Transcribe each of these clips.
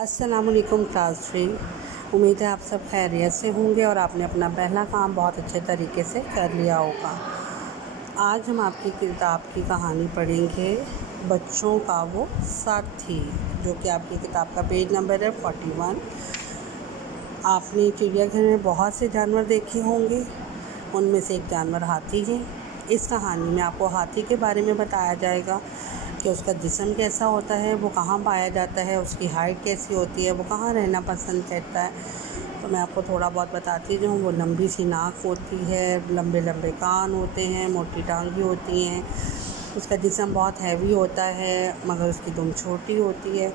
अस्सलाम वालेकुम क्लास 3। उम्मीद है आप सब खैरियत से होंगे और आपने अपना पहला काम बहुत अच्छे तरीके से कर लिया होगा। आज हम आपकी किताब की कहानी पढ़ेंगे, बच्चों का वो साथी, जो कि आपकी किताब का पेज नंबर है 41। आपने चिड़ियाघर में बहुत से जानवर देखे होंगे, उनमें से एक जानवर हाथी है। इस कहानी में आपको हाथी के बारे में बताया जाएगा कि उसका जिस्म कैसा होता है, वो कहाँ पाया जाता है, उसकी हाइट कैसी होती है, वो कहाँ रहना पसंद करता है। तो मैं आपको थोड़ा बहुत बताती हूँ। वो लंबी सी नाक होती है, लंबे लंबे कान होते हैं, मोटी टांगी होती हैं। उसका जिस्म बहुत हैवी होता है मगर उसकी दुम छोटी होती है।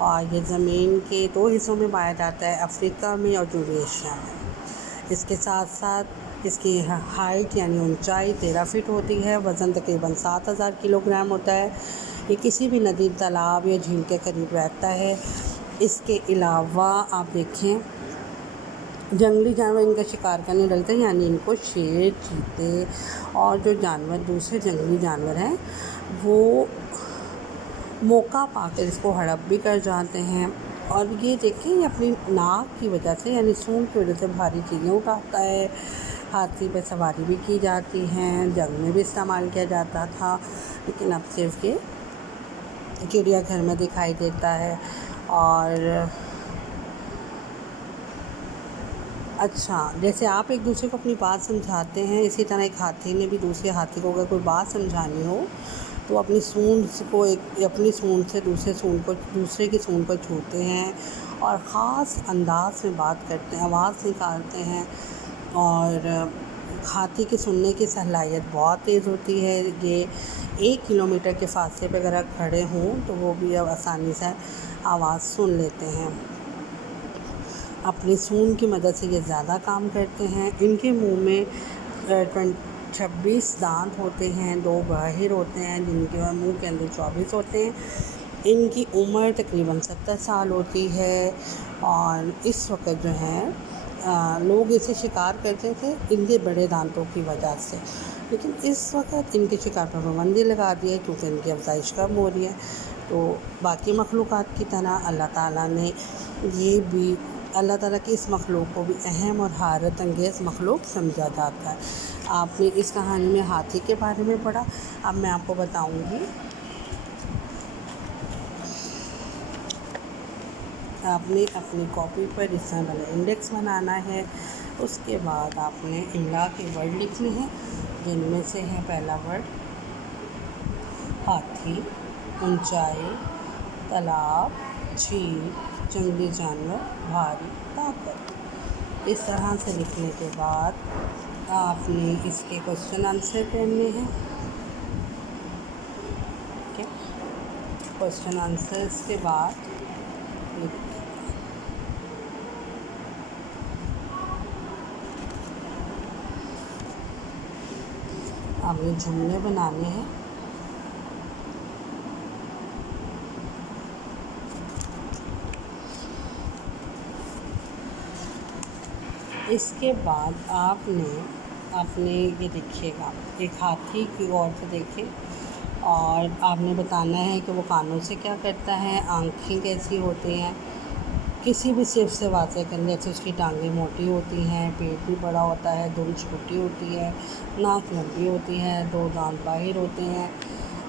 और ये ज़मीन के 2 हिस्सों में पाया जाता है, अफ्रीका में और जनूबी एशिया में। इसके साथ साथ इसकी हाइट यानी ऊंचाई 13 फीट होती है। वज़न तकरीबन 7000 किलोग्राम होता है। ये किसी भी नदी, तालाब या झील के करीब रहता है। इसके अलावा आप देखें, जंगली जानवर इनका शिकार करने डलते हैं, यानी इनको शेर, चीते और जो जानवर दूसरे जंगली जानवर हैं वो मौका पाकर इसको हड़प भी कर जाते हैं। और ये देखें, ये अपनी नाक की वजह से यानी सूंड की वजह से भारी चीज़ें उठाता है। हाथी पर सवारी भी की जाती हैं, जंग में भी इस्तेमाल किया जाता था, लेकिन अब सिर्फ ये चिड़ियाघर में दिखाई देता है। और अच्छा, जैसे आप एक दूसरे को अपनी बात समझाते हैं, इसी तरह एक हाथी ने भी दूसरे हाथी को अगर कोई बात समझानी हो तो अपनी सूंड से दूसरे की सूंड को छूते हैं और ख़ास अंदाज में बात करते हैं, आवाज़ निकालते हैं। और हाथी के सुनने की सलाहियत बहुत तेज़ होती है। ये 1 किलोमीटर के फासले पर अगर खड़े हों तो वो भी अब आसानी से आवाज़ सुन लेते हैं। अपनी सूंड की मदद से ये ज़्यादा काम करते हैं। इनके मुंह में 26 दांत होते हैं, 2 बहिर होते हैं, जिनके मुंह के अंदर 24 होते हैं। इनकी उम्र तकरीबन 70 साल होती है। और इस वक्त जो है लोग इसे शिकार करते थे इनके बड़े दांतों की वजह से, लेकिन इस वक्त इनके शिकार पर पाबंदी लगा दी है क्योंकि इनकी अफज़ाइश कम हो रही है। तो बाकी मखलूक़ात की तरह अल्लाह ताला की इस मखलूक़ को भी अहम और हारत अंगेज़ मखलूक़ समझा जाता है। आपने इस कहानी में हाथी के बारे में पढ़ा। अब मैं आपको बताऊंगी, आपने अपनी कॉपी पर इस तरह वाला इंडेक्स बनाना है। उसके बाद आपने इमला के वर्ड लिखने हैं, जिनमें से है पहला वर्ड हाथी, ऊंचाई, तालाब, झील, जंगली जानवर, भारी, ताकत। इस तरह से लिखने के बाद आपने इसके क्वेश्चन आंसर करने हैं। ठीक है, क्वेश्चन आंसर्स के बाद आपने जुमले बनाने हैं। इसके बाद आपने ये देखिएगा, एक हाथी की ओर से देखें और आपने बताना है कि वो कानों से क्या करता है, आँखें कैसी होती हैं। किसी भी सिर्फ से वाज़े करने, जैसे उसकी टांगें मोटी होती हैं, पेट भी बड़ा होता है, दुम छोटी होती है, नाक लंबी होती है, 2 दांत बाहर होते हैं,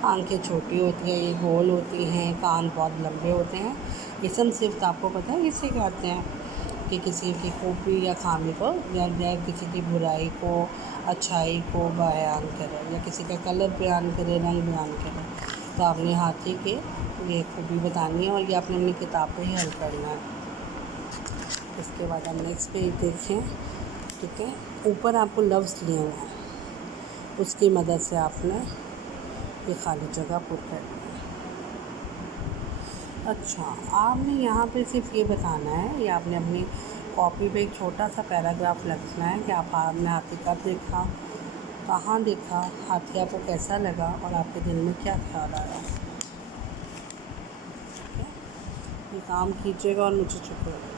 आंखें छोटी होती हैं, ये गोल होती हैं, कान बहुत लंबे होते हैं। ये सब सिर्फ आपको पता है इससे कहते हैं कि किसी की खूबी या खामी को या किसी की बुराई को, अच्छाई को बयान करे, या किसी का कलर बयान करे, रंग बयान करे। तो आपने हाथी के ये खूबी बतानी है और ये आपने अपनी किताब पे ही हल करना है। इसके बाद हम नेक्स्ट पेज देखें। ठीक है, ऊपर आपको लफ्ज़ लिए हुए हैं, उसकी मदद से आपने ये खाली जगह पुर करनी है। अच्छा, आपने यहाँ पे सिर्फ ये बताना है, या आपने अपनी कॉपी पे एक छोटा सा पैराग्राफ लिखना है कि आपने हाथी कब देखा, कहाँ देखा, हाथी आपको कैसा लगा और आपके दिल में क्या ख्याल आया। ठीक है, ये काम कीजिएगा और मुझे शुक्रिया।